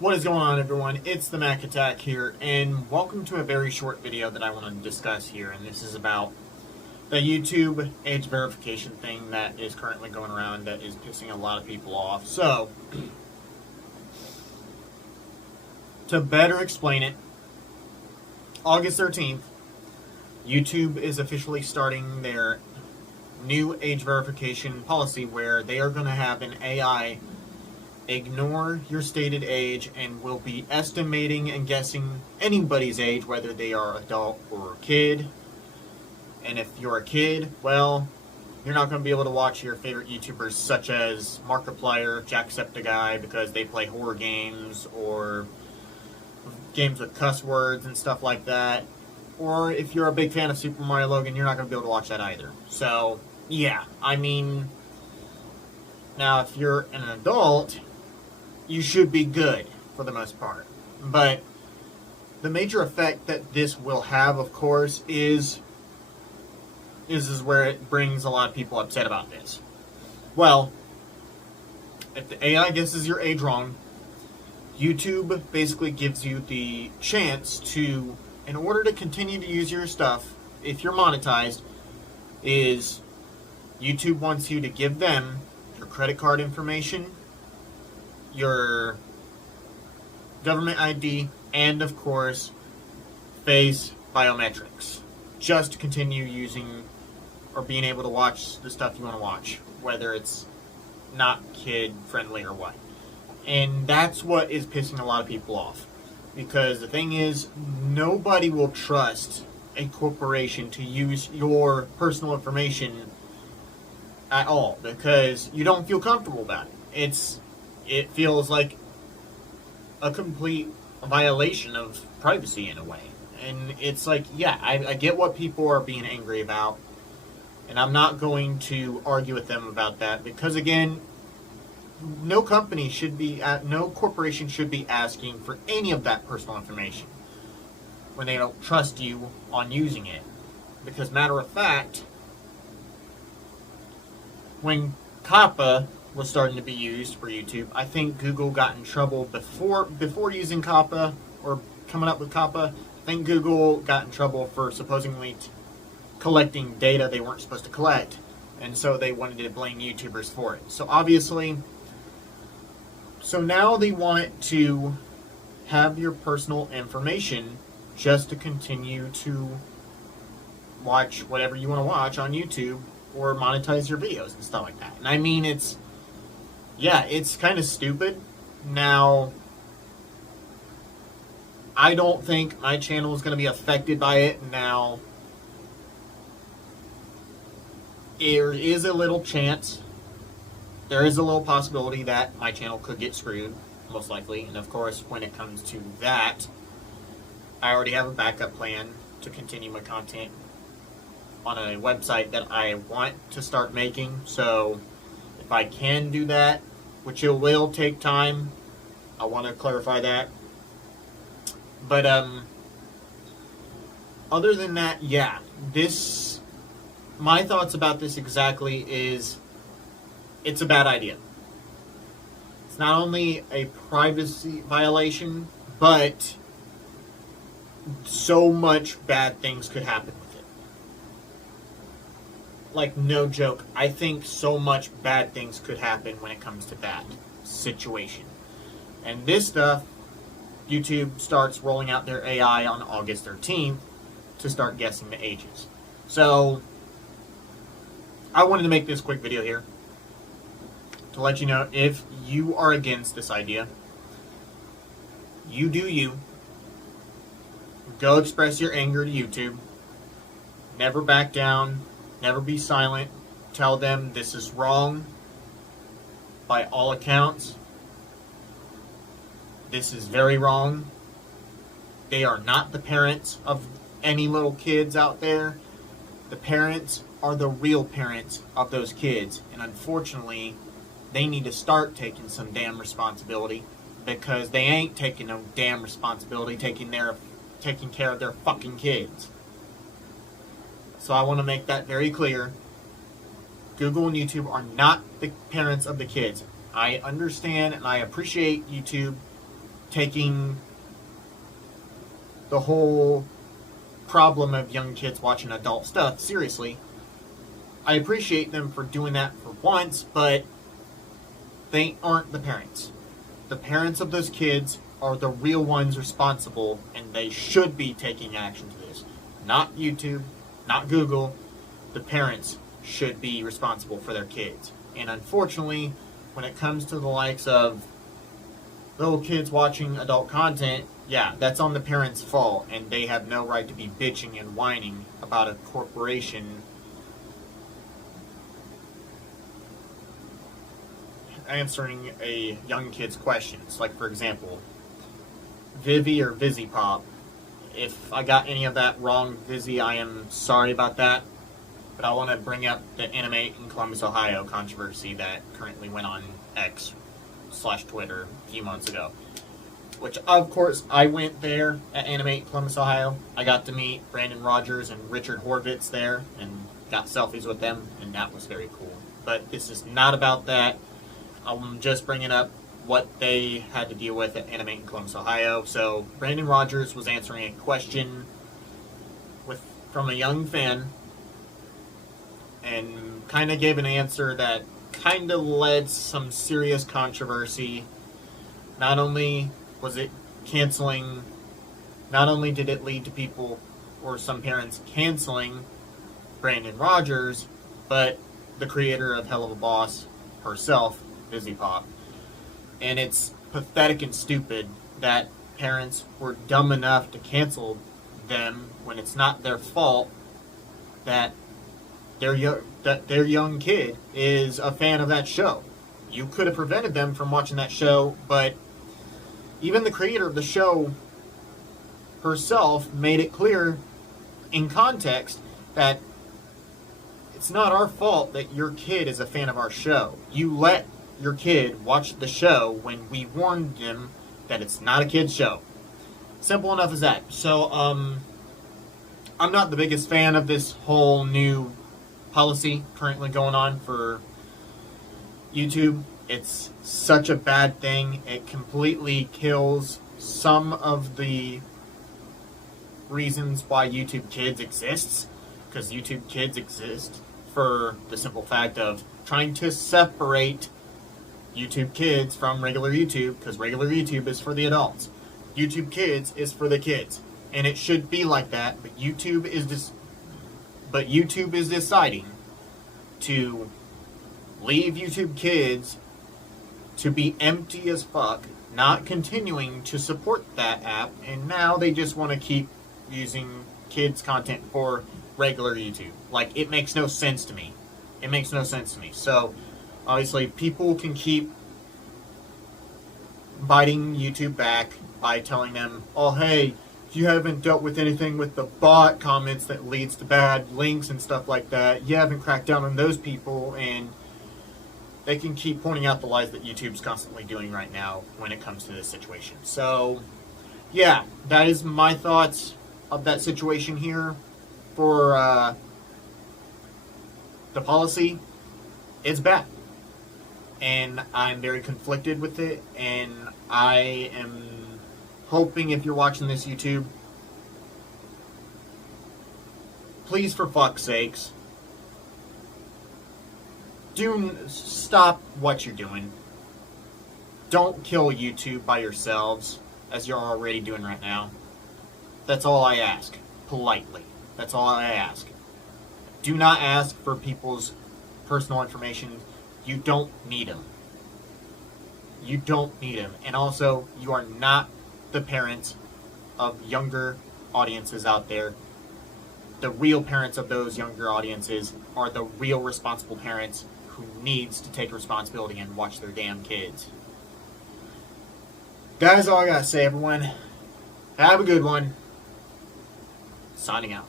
What is going on, everyone? It's the Mac Attack here, and welcome to a very short video that I want to discuss here. And this is about the YouTube age verification thing that is currently going around that is pissing a lot of people off. So, to better explain it, August 13th, YouTube is officially starting their new age verification policy where they are going to have an AI ignore your stated age and will be estimating and guessing anybody's age, whether they are adult or kid. And if you're a kid, well, you're not going to be able to watch your favorite YouTubers such as Markiplier, Jacksepticeye, because they play horror games or games with cuss words and stuff like that. Or if you're a big fan of Super Mario Logan, you're not going to be able to watch that either. So, yeah, I mean, now if you're an adult, you should be good for the most part. But the major effect that this will have, of course, is where it brings a lot of people upset about this. Well, if the AI guesses your age wrong, YouTube basically gives you the chance to, in order to continue to use your stuff, if you're monetized, is YouTube wants you to give them your credit card information, your government ID, and of course, face biometrics, just to continue using or being able to watch the stuff you want to watch, whether it's not kid friendly or what. And that's what is pissing a lot of people off, because the thing is, nobody will trust a corporation to use your personal information at all, because you don't feel comfortable about it. It feels like a complete violation of privacy in a way. And it's like, yeah, I get what people are being angry about, and I'm not going to argue with them about that, because again, no corporation should be asking for any of that personal information when they don't trust you on using it. Because matter of fact, when COPPA was starting to be used for YouTube, I think Google got in trouble before using COPPA or coming up with COPPA. I think Google got in trouble for supposedly collecting data they weren't supposed to collect, and so they wanted to blame YouTubers for it. So obviously, now they want to have your personal information just to continue to watch whatever you want to watch on YouTube or monetize your videos and stuff like that. And I mean, it's kind of stupid. Now, I don't think my channel is going to be affected by it. Now, there is a little possibility that my channel could get screwed, most likely. And of course, when it comes to that, I already have a backup plan to continue my content on a website that I want to start making. So if I can do that, which it will take time, I want to clarify that. But other than that, yeah, my thoughts about this exactly is it's a bad idea. It's not only a privacy violation, but so much bad things could happen with it. Like, no joke, I think so much bad things could happen when it comes to that situation. And this stuff, YouTube starts rolling out their AI on August 13th to start guessing the ages. So, I wanted to make this quick video here to let you know, if you are against this idea, you do you. Go express your anger to YouTube. Never back down. Never be silent. Tell them this is wrong. By all accounts, this is very wrong. They are not the parents of any little kids out there. The parents are the real parents of those kids. And unfortunately, they need to start taking some damn responsibility, because they ain't taking no damn responsibility taking care of their fucking kids. So I want to make that very clear. Google and YouTube are not the parents of the kids. I understand and I appreciate YouTube taking the whole problem of young kids watching adult stuff seriously. I appreciate them for doing that for once, but they aren't the parents. The parents of those kids are the real ones responsible, and they should be taking action to this. Not YouTube, not Google. The parents should be responsible for their kids. And unfortunately, when it comes to the likes of little kids watching adult content, yeah, that's on the parents' fault, and they have no right to be bitching and whining about a corporation answering a young kid's questions. Like, for example, Vivi or VizzyPop. If I got any of that wrong, Vizzy, I am sorry about that. But I want to bring up the Animate in Columbus, Ohio controversy that currently went on X/Twitter a few months ago. Which, of course, I went there at Animate in Columbus, Ohio. I got to meet Brandon Rogers and Richard Horvitz there and got selfies with them, and that was very cool. But this is not about that. I'm just bringing up what they had to deal with at Animate in Columbus, Ohio. So Brandon Rogers was answering a question from a young fan and kind of gave an answer that kind of led some serious controversy. Not only was it canceling, not only did it lead to people or some parents canceling Brandon Rogers, but the creator of Hell of a Boss herself, VizzyPop. And it's pathetic and stupid that parents were dumb enough to cancel them when it's not their fault that their young kid is a fan of that show. You could have prevented them from watching that show, but even the creator of the show herself made it clear in context that it's not our fault that your kid is a fan of our show. You let your kid watch the show when we warned them that it's not a kid's show. Simple enough as that. So, I'm not the biggest fan of this whole new policy currently going on for YouTube. It's such a bad thing. It completely kills some of the reasons why YouTube Kids exists. Because YouTube Kids exists for the simple fact of trying to separate YouTube Kids from regular YouTube, because regular YouTube is for the adults. YouTube Kids is for the kids, and it should be like that. But YouTube is deciding to leave YouTube Kids to be empty as fuck, not continuing to support that app, and now they just want to keep using kids content for regular YouTube. Like, it makes no sense to me. It makes no sense to me. So, obviously, people can keep biting YouTube back by telling them, oh, hey, you haven't dealt with anything with the bot comments that leads to bad links and stuff like that. You haven't cracked down on those people, and they can keep pointing out the lies that YouTube's constantly doing right now when it comes to this situation. So, yeah, that is my thoughts of that situation here for the policy. It's bad. And I'm very conflicted with it, and I am hoping, if you're watching this, YouTube, please, for fuck's sakes, do stop what you're doing. Don't kill YouTube by yourselves, as you're already doing right now. That's all I ask, politely. That's all I ask. Do not ask for people's personal information. You don't need them. You don't need them. And also, you are not the parents of younger audiences out there. The real parents of those younger audiences are the real responsible parents who needs to take responsibility and watch their damn kids. That is all I gotta say, everyone. Have a good one. Signing out.